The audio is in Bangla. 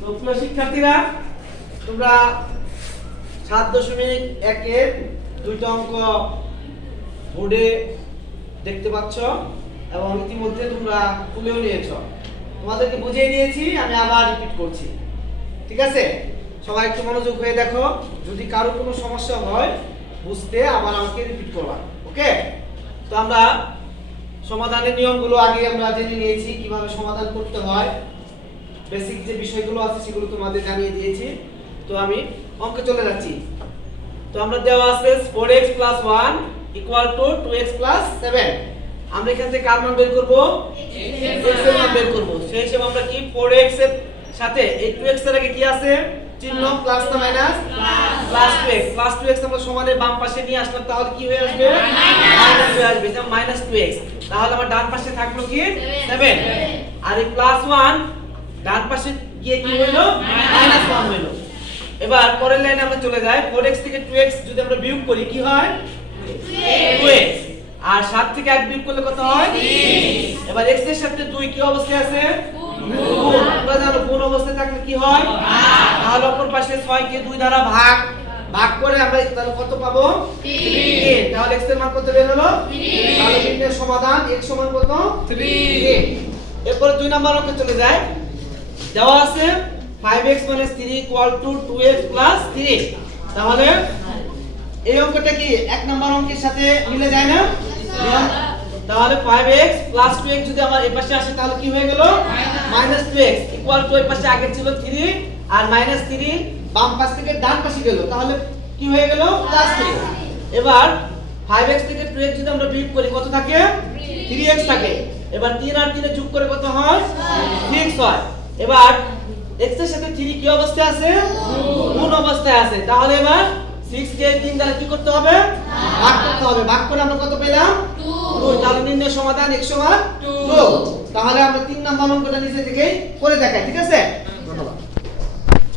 তো প্রিয় শিক্ষার্থীরা, তোমরা 7.1 এর দুইটা অঙ্ক বোর্ডে দেখতে পাচ্ছ এবং ইতিমধ্যে তোমরা তুলেও নিয়েছো। তোমাদেরকে বুঝিয়ে দিয়েছি, আমি আবার রিপিট করছি। ঠিক আছে, সবাই একটু মনোযোগ হয়ে দেখো। যদি কারো কোনো সমস্যা হয় বুঝতে, আবার আমাকে রিপিট করবা। ওকে? তো আমরা সমাধানের নিয়মগুলো আগে আমরা জেনে নিয়েছি, কিভাবে সমাধান করতে হয়। বেসিক যে বিষয়গুলো আছে সেগুলো তোমাদের জানিয়ে দিয়েছি। তো আমি অঙ্কে চলে যাচ্ছি। তো আমরা দেওয়া আছে 4x + 1 = 2x + 7। আমরা এখান থেকে কার মান বের করব? x এর মান বের করব। সেই হিসেবে আমরা কি 4x এর সাথে এই 2x এর আগে কি আছে? চিহ্ন প্লাস না minus? Plus 2x। Plus 2x আমরা সমানের বাম পাশে নিয়ে আসলাম, তাহলে কি হয়ে আসবে? মাইনাস হয়ে আসবে। যেমন -2x। তাহলে আমার ডান পাশে থাকলো কি? 7। আর এই +1 ডান পাশে গিয়ে কি হইলো? -1 হইলো। এবার পরের লাইনে আমরা চলে যাই। 4x থেকে 2x যদি আমরা বিয়োগ করি কি হয়? 2x। আর 7 থেকে 1 বিয়োগ করলে কত হয়? 3। এবার x এর সাথে 2 কি অবস্থায় আছে? গুণ। আমরা জানো গুণ অবস্থায় থাকলে কি হয়? তাহলে অপর পাশে 6 কে 2 দ্বারা ভাগ করে আমরা তাহলে কত পাবো? 3। তাহলে x এর মান কত বের হলো? 3। তাহলে নির্ণয়ের সমাধান x সমান কত? 3। এরপর 2 নাম্বার অঙ্কে চলে যায়। দেওয়া আছে 5x - 3 = 2x + 3। তাহলে এই অঙ্কটা কি 1 নাম্বার অঙ্কের সাথে মিলে যায় না? তাহলে 5x + 2x যদি আমার এই পাশে আসে তাহলে কি হয়ে গেল? -2x = এই পাশে আগে ছিল 3 আর -3 বাম পাশ থেকে ডান পাশে গেল, তাহলে কি হয়ে গেল? +3। এবার 5x থেকে 2x যদি আমরা বিয়োগ করি কত থাকে? 3x থাকে। এবার 3 আর 3 যোগ করে কত হয়? 6 হয়। এবার x এর সাথে 3 কি অবস্থায় আছে? গুণ অবস্থায় আছে। তাহলে এবার 6 কে 3 দ্বারা কি করতে হবে? ভাগ করতে হবে। ভাগ করে আমরা কত পেলাম? 2। তাহলে নির্ণয় সমাধান x = 2। তাহলে আমরা 3 নাম্বার অঙ্কটা নিচে থেকেই করে দেখাই। ঠিক আছে?